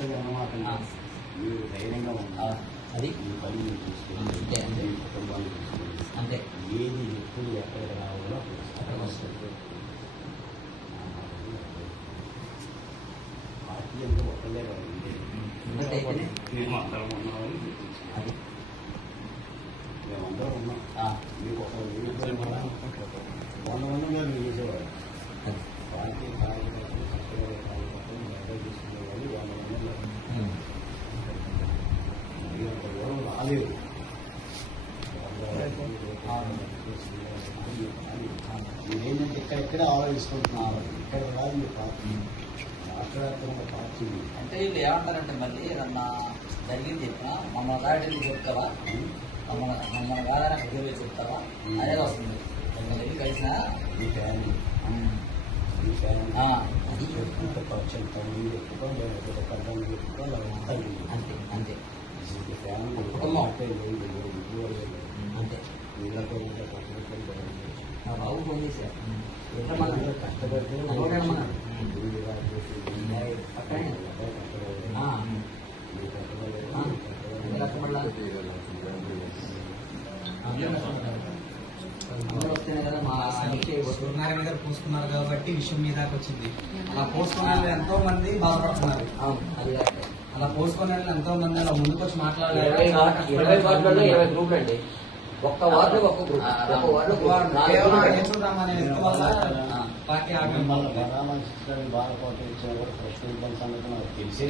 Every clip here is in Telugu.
కొత్తగా అన్నమాట మీరు ధైర్యంగా ఉన్నారు. అది మీ పని మీరు చూసుకోండి, అంతే కుటుంబాన్ని చూసుకోండి, అంతే ఏది ఎప్పుడు ఎక్కడ రావాలో అక్కడ వస్తుంది. పార్టీ అంటే ఒక్కలే కదండి, మేమందరం ఉన్నామని అది మేమందరం ఉన్నాం. మీకు ఒక వందగా మీరు చేసేవారు పార్టీ కార్యకర్తలు చక్కగా కార్యకర్తలు మెడల్ తీసుకునే వాళ్ళు 100 రాలేదు. మీరేంటంటే ఇక్కడెక్కడ ఆలోచిస్తుంటున్నారు, ఇక్కడ రాదు మీ పార్టీ రాష్ట్ర వ్యాప్తంగా పార్టీ అంటే వీళ్ళు ఏమంటారంటే మళ్ళీ ఏదన్నా జరిగింది చెప్పినా మమ్మల్ని దాటి చెప్తావా, మమ్మల్ని కాదని అక్కడ చెప్తావా అదే వస్తుంది. వెళ్ళి కలిసినా మీ ఫ్యామిలీ మీ ఫ్యామిలీ అది పక్షం తల్లి ఎక్కువ ఎక్కువ అంతే అంతే ఫ్యామిలీ కుటుంబం అంటే అంతే వీళ్ళతో బాబు ఫోన్ చేశారు ఎట్లా మన కష్టపడితే సూర్యనారాయణ గారు పోసుకున్నారు కాబట్టి విషయం మీద వచ్చింది. అలా పోసుకున్న వాళ్ళు ఎంతో మంది బాధపడుతున్నారు. అలా పోసుకున్న వాళ్ళు ఎంతో మంది అలా ముందుకు వచ్చి మాట్లాడారు. 20 వార్డులలో 20 గ్రూపులు అండి. ఒక్క వార్డు ఒక్క గ్రూప్, పార్టీ బాధపడటం కూడా ప్రశ్న ఇబ్బంది సంగతి నాకు తెలిసే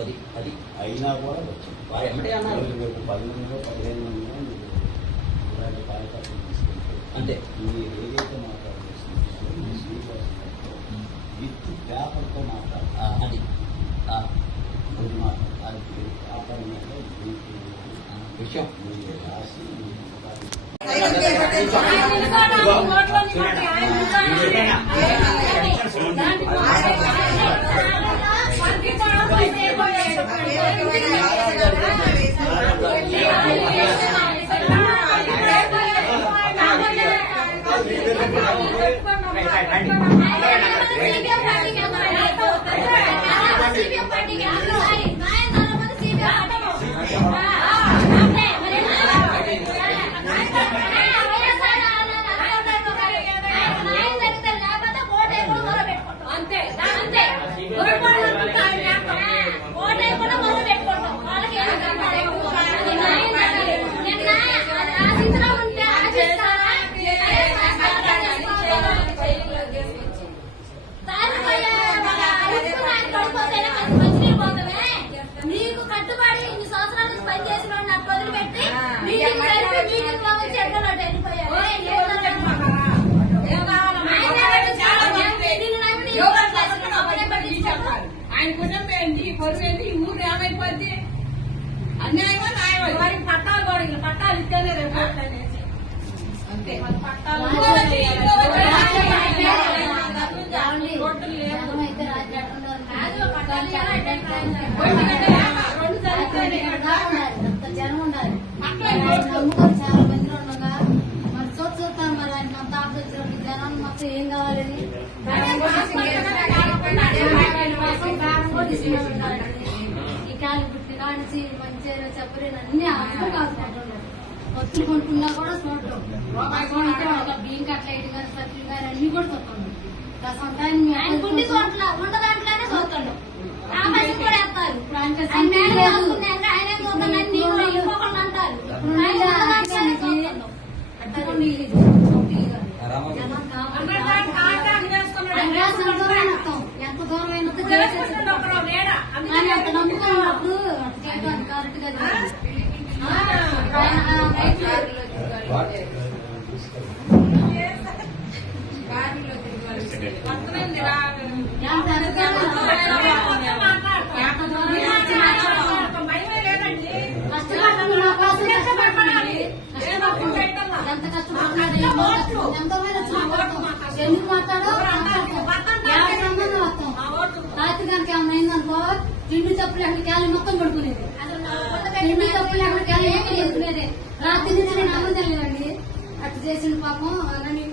అది అది అయినా కూడా వచ్చింది. 10 మందిలో 15 మందిలో ఇలాంటి కార్యకర్తలు తీసుకుంటే అంటే మీరు ఏదైతే మాట్లాడుతున్నారో విత్ పేపర్తో మాట్లాడాలి. అది అది మాట్లాడాలి. పేపర్ మీద విషయం మీరు రాసి ఆయన కుటుంబం ఏంటి, పొరుగు ఏంటి, ఈ ఊరు ఏమైపోద్ది? అన్యాయమో న్యాయమో వారికి పట్టాలు కూడా ఇలా పట్టాలు ఇస్తేనే రేపు అనేసి అంతే. పట్టాలు జనం ఉండాలి. చాలా మంది ఉండగా మరి చూస్తాం మరి ఆయన మొత్తం ఆఫీసు జనాన్ని మొత్తం ఏం కావాలని ఈ కాలు పుట్టి కానిచి మంచిగా చెప్పలేని అన్ని అర్థం కాసుకుంటున్నారు. వస్తువులు కొనుక్కున్నా కూడా చూడటం బియ్యం కట్లయిట్ కానీ సత్తులు కానీ అన్ని కూడా చూస్తాం. ఉండదాంట్లోనే చూస్తాడు కూడా వేస్తారు. ఎంత దూరమైన అంత నమ్మకం ఉన్నప్పుడు కరెక్ట్ గా ఎంత కష్టపడుతున్నాడు, ఎంతో మంది ఎందుకు మాట్లాడో రాత్రి కనుక ఏమైందనుకో తిండి తప్పులు ఎక్కడ క్యాలీ మొత్తం పడుకునేది. తిండి తప్పులు ఎక్కడ క్యాలీ మొత్తం పడుకునేది. రాత్రి నుంచి నేను అన్నం తెలియదండి. అట్లా చేసిన పాపం కానీ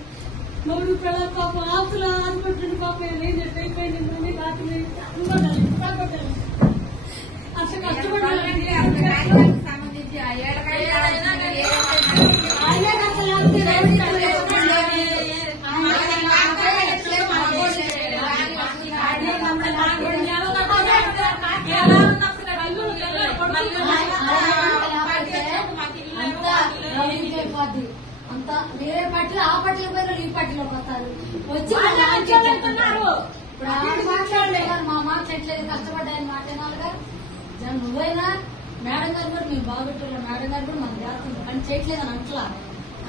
మూడు పిల్లల పాపం ఆకులు అనుకుంటున్న పాపం అయిపోయింది రాత్రి అంతా రౌడీకి అయిపోద్ది. అంతా వేరే పార్టీలో ఆ పార్టీలో పోయిన ఈ పార్టీలో పోతారు వచ్చి ఇప్పుడు ఆయన మాట్లాడలేదు మా మాట్లాడలేదు కష్టపడ్డాయని మాట్లాడాలిగా నువ్వైనా మేడం గారు కూడా మేము బాగుంటున్నాం మేడం గారు కూడా మనం చేస్తున్నాం కానీ చేయట్లేదు అని అంటలా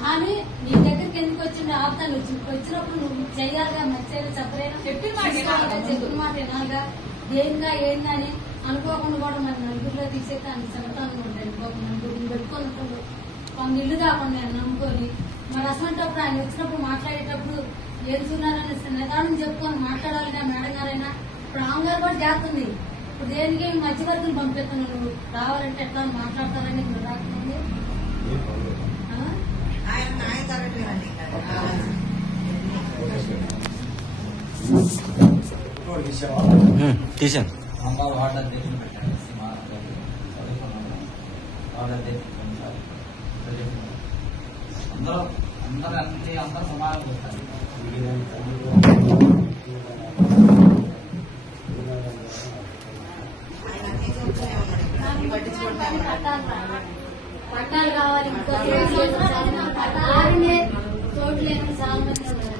కానీ నీ దగ్గరికి ఎందుకు వచ్చింది ఆపుతాను వచ్చినప్పుడు నువ్వు చెయ్యాలిగా మంచిగా చెప్పలేనా చెప్పిన మాట వినాలిగా దేనిగా ఏందని అనుకోకుండా కూడా మరి నలుగురిలో తీసేస్తే అని చెప్తాను నలుగురిని పెట్టుకొని ఉంటాడు కొన్ని ఇల్లు కాకుండా నేను నమ్ముకొని మరి అసలు ఆయన వచ్చినప్పుడు మాట్లాడేటప్పుడు ఏం చూన్నారని నిదానం చెప్పుకొని మాట్లాడాలిగా మేడం గారైనా ఇప్పుడు ఆమె గారు కూడా చేస్తుంది ఇప్పుడు దేనికి మధ్యవర్తులు పంపిస్తున్నాను నువ్వు రావాలంటే ఎట్లా మాట్లాడతారని నువ్వు రాకుండా తీసాను అమ్మ వార్డు అధ్యక్షులు పెట్టండి మా చదువుకున్నాము వార్డు అధ్యక్షులు సార్ అందరూ అందరూ సమానంగా వస్తారు పట్టాలు కావాలి చోటు లేని చాలా మంది